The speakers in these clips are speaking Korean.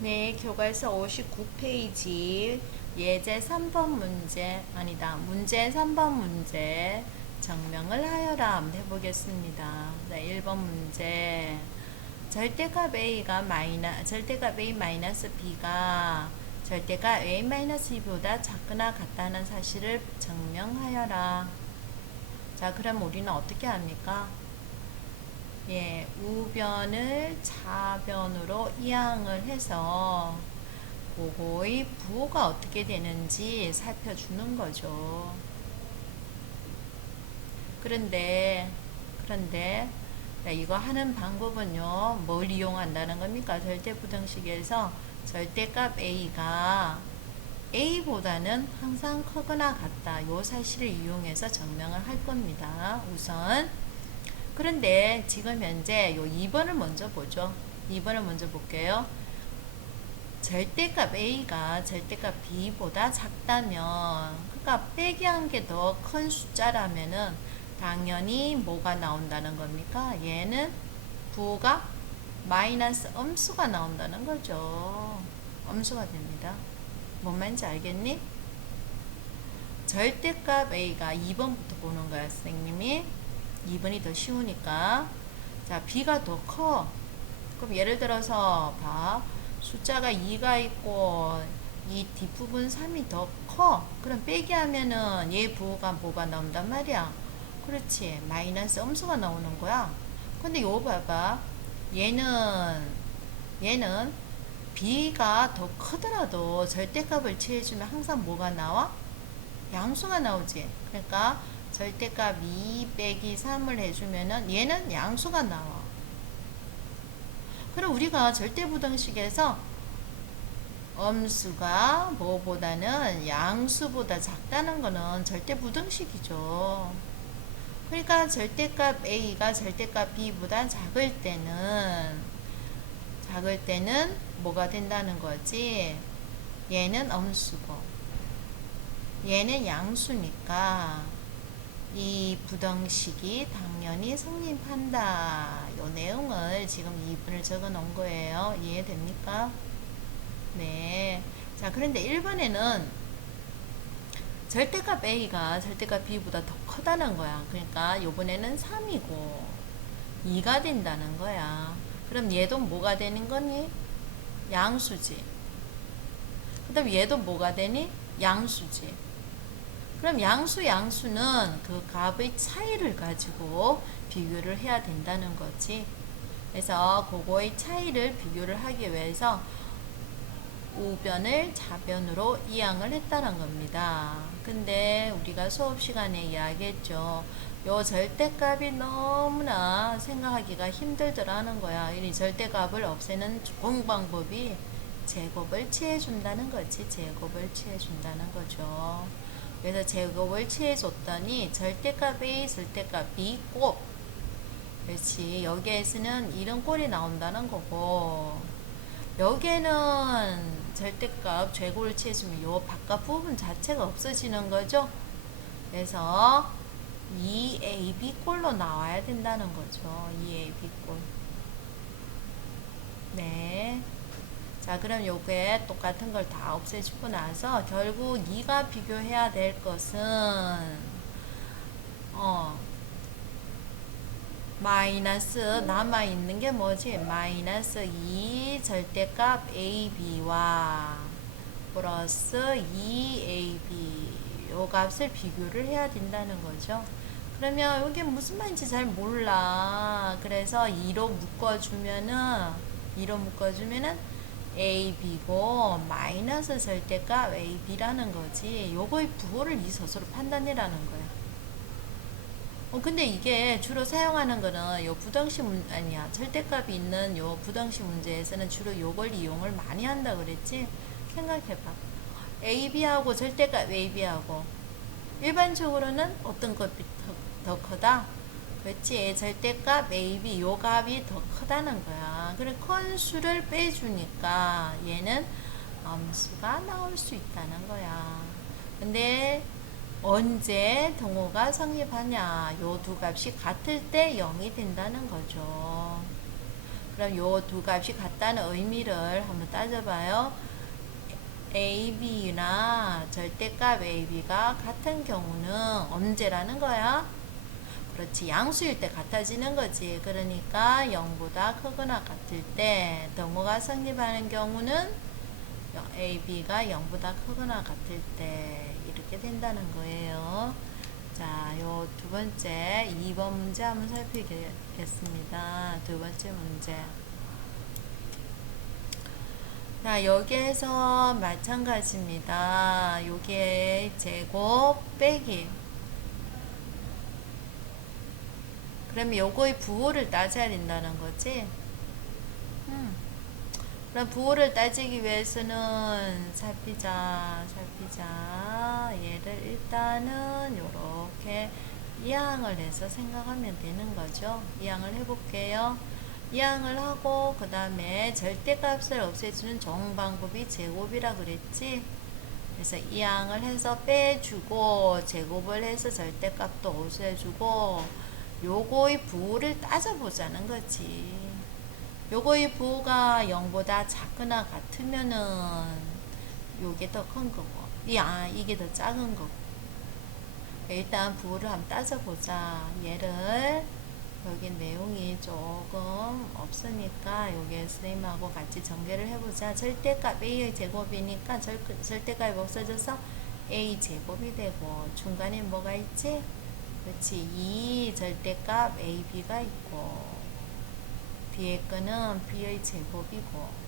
네, 교과서 59페이지 예제 3번 문제, 아니다, 문제 3번 문제 증명을 하여라 한번 해보겠습니다. 네, 1번 문제 절대값 절대값 a 마이너스 b가 절대값 a 마이너스 b보다 작거나 같다는 사실을 증명하여라. 자, 그럼 우리는 어떻게 합니까? 예, 우변을 좌변으로 이항을 해서 그거의 부호가 어떻게 되는지 살펴주는 거죠. 그런데 이거 하는 방법은요, 뭘 이용한다는 겁니까? 절대부등식에서 절대값 a가 a보다는 항상 크거나 같다. 요 사실을 이용해서 증명을 할 겁니다. 우선 그런데 지금 현재 요 2번을 먼저 보죠. 2번을 먼저 볼게요. 절대값 A가 절대값 B보다 작다면, 그러니까 빼기 한 개 더 큰 숫자라면은 당연히 뭐가 나온다는 겁니까? 얘는 부호가 마이너스 음수가 나온다는 거죠. 음수가 됩니다. 뭔 말인지 알겠니? 절대값 A가 2번부터 보는 거야, 선생님이. 2번이 더 쉬우니까. 자, B가 더 커. 그럼 예를 들어서 봐. 숫자가 2가 있고 이 뒷부분 3이 더 커. 그럼 빼기 하면은 얘 부호가 뭐가 나온단 말이야. 그렇지. 마이너스 음수가 나오는 거야. 근데 요 봐봐. 얘는 B가 더 크더라도 절대값을 취해주면 항상 뭐가 나와? 양수가 나오지. 그러니까 절대값 2 빼기 3을 해주면은 얘는 양수가 나와. 그럼 우리가 절대부등식에서 음수가 뭐보다는 양수보다 작다는 거는 절대부등식이죠. 그러니까 절대값 A가 절대값 B보다 작을 때는 뭐가 된다는 거지? 얘는 음수고 얘는 양수니까 이 부등식이 당연히 성립한다. 요 내용을 지금 2분을 적어 놓은 거예요. 이해됩니까? 네. 자, 그런데 1번에는 절대값 A가 절대값 B보다 더 크다는 거야. 그러니까 요번에는 3이고 2가 된다는 거야. 그럼 얘도 뭐가 되는 거니? 양수지. 그 다음 얘도 뭐가 되니? 양수지. 그럼 양수는 그 값의 차이를 가지고 비교를 해야 된다는 거지. 그래서 그거의 차이를 비교를 하기 위해서 우변을 좌변으로 이항을 했다는 겁니다. 근데 우리가 수업 시간에 이야기했죠. 요 절대값이 너무나 생각하기가 힘들더라는 거야. 이 절대값을 없애는 좋은 방법이 제곱을 취해준다는 거지. 제곱을 취해준다는 거죠. 그래서 제곱을 취해줬더니 절대값 A, 절대값 B 곱. 그렇지. 여기에서는 이런 꼴이 나온다는 거고, 여기에는 절대값 제곱을 취해주면 요 바깥 부분 자체가 없어지는 거죠. 그래서 2AB 꼴로 나와야 된다는 거죠. 2AB 꼴. 네. 자, 그럼 요게 똑같은 걸 다 없애주고 나서 결국 네가 비교해야 될 것은 마이너스 남아있는 게 뭐지? 마이너스 2 절대값 AB와 플러스 2AB 요 값을 비교를 해야 된다는 거죠. 그러면 이게 무슨 말인지 잘 몰라. 그래서 2로 묶어주면은 AB고 마이너스 절대값 AB라는 거지. 요거의 부호를 이 서술로 판단해라는 거야. 근데 이게 주로 사용하는 거는 요 아니야. 절대값이 있는 요 부등식 문제에서는 주로 요걸 이용을 많이 한다 그랬지? 생각해봐. AB하고 절대값 AB하고 일반적으로는 어떤 것이 더 크다? 그렇지. 절대값 AB 요 값이 더 크다는 거야. 그래 큰 수를 빼주니까 얘는 음수가 나올 수 있다는 거야. 근데 언제 동호가 성립하냐? 요 두 값이 같을 때 0이 된다는 거죠. 그럼 요 두 값이 같다는 의미를 한번 따져봐요. AB나 절대값 AB가 같은 경우는 언제라는 거야? 그렇지. 양수일 때 같아지는 거지. 그러니까 0보다 크거나 같을 때 등호가 성립하는 경우는 AB가 0보다 크거나 같을 때 이렇게 된다는 거예요. 자, 요 두 번째 2번 문제 한번 살피겠습니다. 두 번째 문제. 자, 여기에서 마찬가지입니다. 요게 제곱 빼기. 그러면 요거의 부호를 따져야 된다는 거지. 그럼 부호를 따지기 위해서는 살피자. 얘를 일단은 요렇게 이항을 해서 생각하면 되는 거죠. 이항을 해볼게요. 이항을 하고 그 다음에 절대값을 없애주는 좋은 방법이 제곱이라 그랬지. 그래서 이항을 해서 빼주고 제곱을 해서 절대값도 없애주고 요거의 부호를 따져보자는 거지. 요거의 부호가 0보다 작거나 같으면은 요게 더 큰 거고 이게 더 작은 거고. 일단 부호를 한번 따져보자. 얘를 여기 내용이 조금 없으니까 여기 선생님하고 같이 전개를 해보자. 절대값 A의 제곱이니까 절대값이 없어져서 A 제곱이 되고 중간에 뭐가 있지? 그렇지. 2 절대값 AB가 있고 뒤에 거는 B의 제곱이고.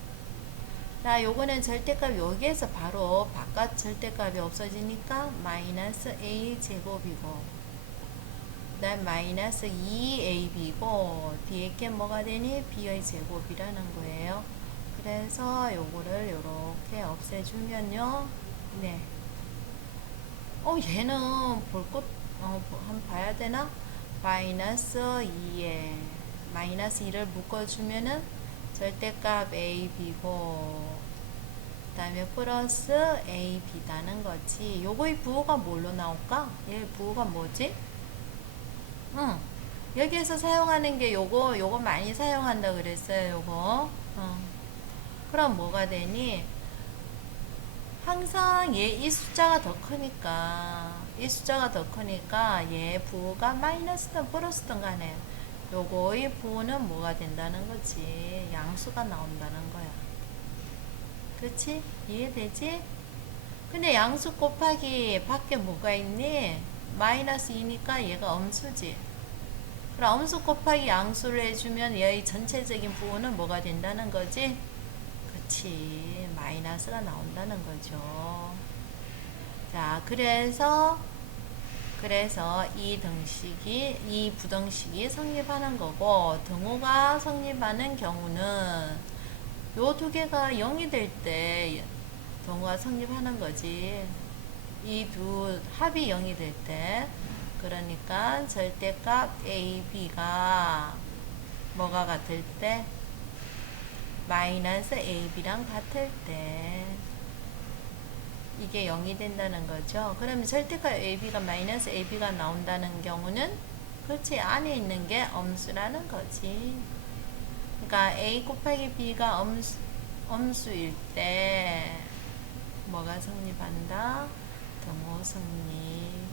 자, 요거는 절대값 여기에서 바로 바깥 절대값이 없어지니까 마이너스 A 제곱이고 그 다음 마이너스 2AB고 뒤에 게 뭐가 되니? B의 제곱이라는 거예요. 그래서 요거를 요렇게 없애주면요. 네. 얘는 볼 것, 한번 봐야 되나? 마이너스 2에 마이너스 2를 묶어주면은 절대값 AB고 그 다음에 플러스 AB다는 거지. 요거의 부호가 뭘로 나올까? 얘 부호가 뭐지? 여기에서 사용하는 게 요거 많이 사용한다 그랬어요. 요거. 그럼 뭐가 되니? 항상 이 숫자가 더 크니까 얘 부호가 마이너스든 플러스든 간에 요거의 부호는 뭐가 된다는 거지? 양수가 나온다는 거야. 그치? 이해되지? 근데 양수 곱하기 밖에 뭐가 있니? 마이너스 2니까 얘가 엄수지. 그럼 엄수 곱하기 양수를 해주면 얘의 전체적인 부호는 뭐가 된다는 거지? 그치. 마이너스가 나온다는 거죠. 자, 그래서 이 부등식이 성립하는 거고 등호가 성립하는 경우는 요 두 개가 0이 될 때 등호가 성립하는 거지. 이 두 합이 0이 될 때. 그러니까 절대값 AB가 뭐가 같을 때? 마이너스 AB랑 같을 때 이게 0이 된다는 거죠. 그러면 절대값 AB가 마이너스 AB가 나온다는 경우는 그렇지 안에 있는 게 엄수라는 거지. 그러니까 A 곱하기 B가 엄수일 때 뭐가 성립한다? 등호 성립.